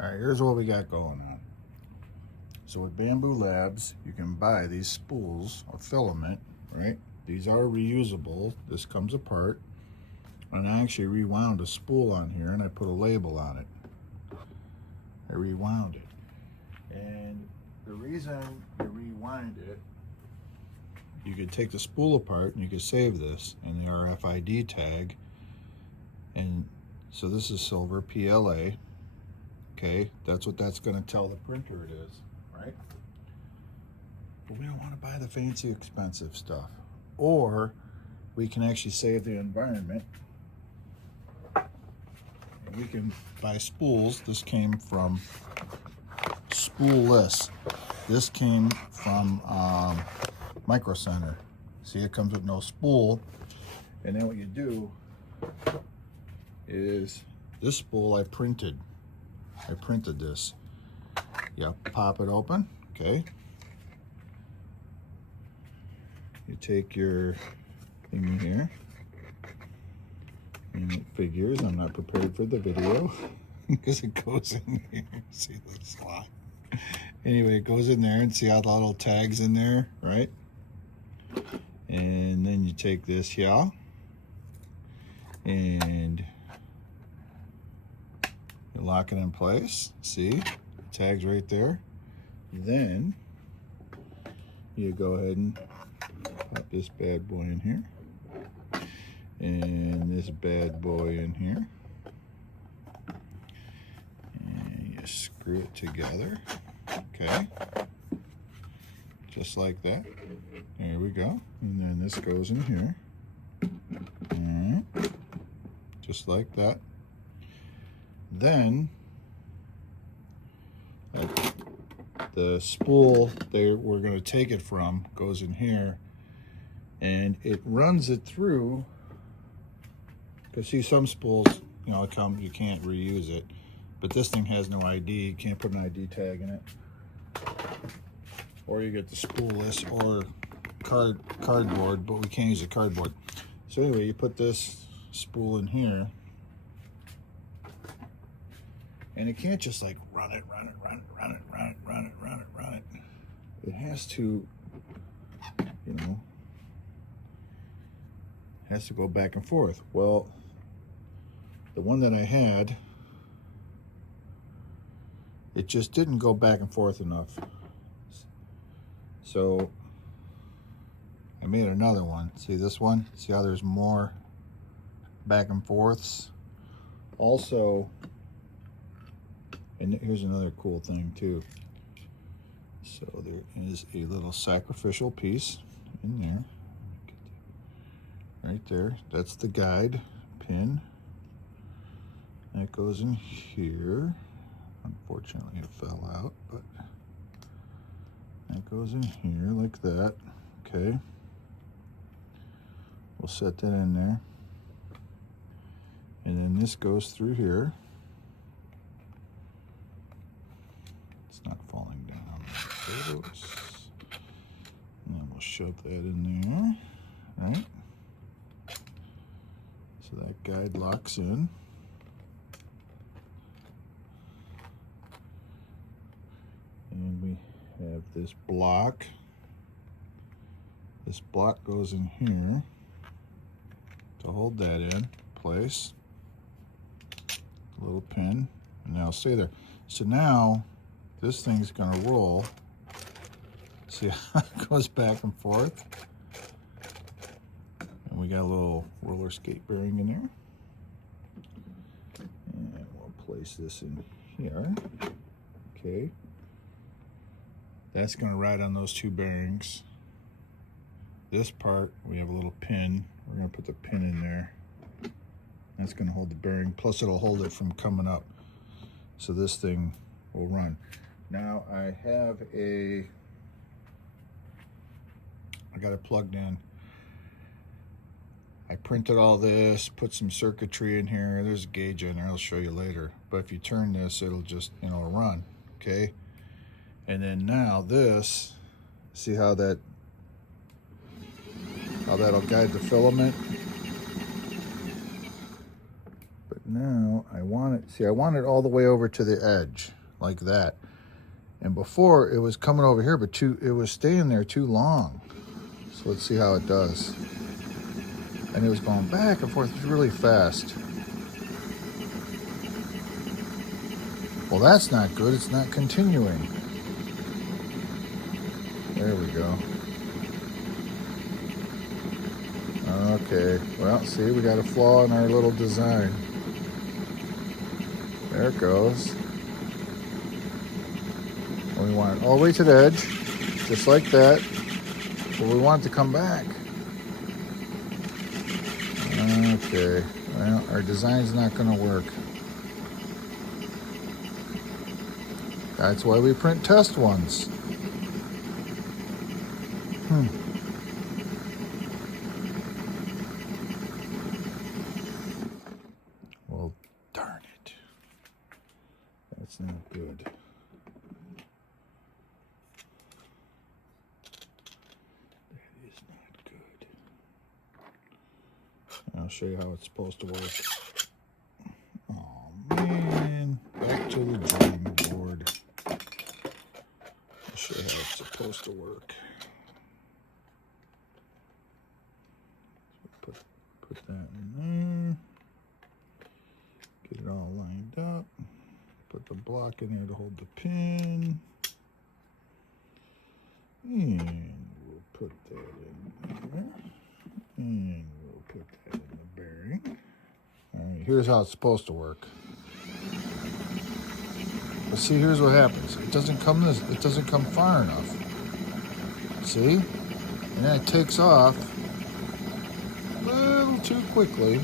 All right, here's what we got going on. So with Bamboo Labs, you can buy these spools of filament, right? These are reusable. This comes apart. And I actually rewound a spool on here and I put a label on it. I rewound it. And the reason you rewind it, you could take the spool apart and you could save this in the RFID tag. And so this is silver PLA. Okay, that's what that's going to tell the printer it is, right? But we don't want to buy the fancy expensive stuff. Or we can actually save the environment. And we can buy spools. This came from Spoolless. This came from Micro Center. See, it comes with no spool. And then what you do is this spool I printed this. You pop it open, okay? You take your thing here, and it figures, I'm not prepared for the video because it goes in here. See the slide? Anyway, it goes in there and see how the little tag's in there, right? And then you take this here and you lock it in place. See, the tag's right there. Then you go ahead and pop this bad boy in here and this bad boy in here, and you screw it together, okay, just like that. There we go. And then this goes in here. All right, just like that. Then the spool we're going to take it from goes in here, and it runs it through, because see, some spools, you know, you can't reuse it, but this thing has no ID. You can't put an ID tag in it. Or you get the spoolless or cardboard, but we can't use the cardboard. So anyway, you put this spool in here, and it can't just like run it. It has to, you know, has to go back and forth. Well, the one that I had, it just didn't go back and forth enough. So I made another one. See this one? See how there's more back and forths? Also, and here's another cool thing too. So there is a little sacrificial piece in there. Right there. That's the guide pin. That goes in here. Unfortunately, it fell out, but that goes in here like that. Okay. We'll set that in there. And then this goes through here. It's not falling down. And then we'll shove that in there, right? So that guide locks in. And we have this block. This block goes in here to hold that in place. A little pin, and now stay there. So now this thing's gonna roll. See how it goes back and forth? And we got a little roller skate bearing in there. And we'll place this in here. Okay. That's gonna ride on those two bearings. This part, we have a little pin. We're gonna put the pin in there. That's gonna hold the bearing, plus it'll hold it from coming up. So this thing will run. Now I got it plugged in. I printed all this, put some circuitry in here. There's a gauge in there, I'll show you later. But if you turn this, it'll just, you know, run, okay? And then now this, see how that'll guide the filament? But now I want it, see, I want it all the way over to the edge, like that. And before, it was coming over here, but it was staying there too long. So let's see how it does. And it was going back and forth really fast. Well, that's not good. It's not continuing. There we go. Okay, well, see, we got a flaw in our little design. There it goes. And we want it all the way to the edge, just like that. But we want it to come back. Okay, well, our design's not going to work. That's why we print test ones. Well, darn it. That's not good. That is not good. I'll show you how it's supposed to work. Oh man, back to the drawing board. I'll show you how it's supposed to work. Put that in there. Get it all lined up. Put the block in there to hold the pin. And we'll put that in there. And we'll put that in the bearing. Alright, here's how it's supposed to work. But see, here's what happens. It doesn't come far enough. See? And then it takes off a little too quickly.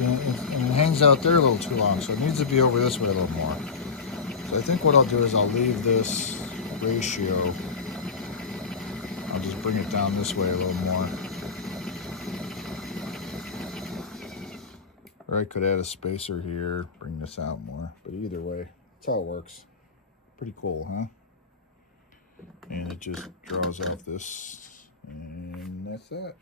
And it hangs out there a little too long, so it needs to be over this way a little more. So I think what I'll do is I'll leave this ratio. I'll just bring it down this way a little more. Or I could add a spacer here, bring this out more. But either way, that's how it works. Pretty cool, huh? And it just draws off this, and that's that.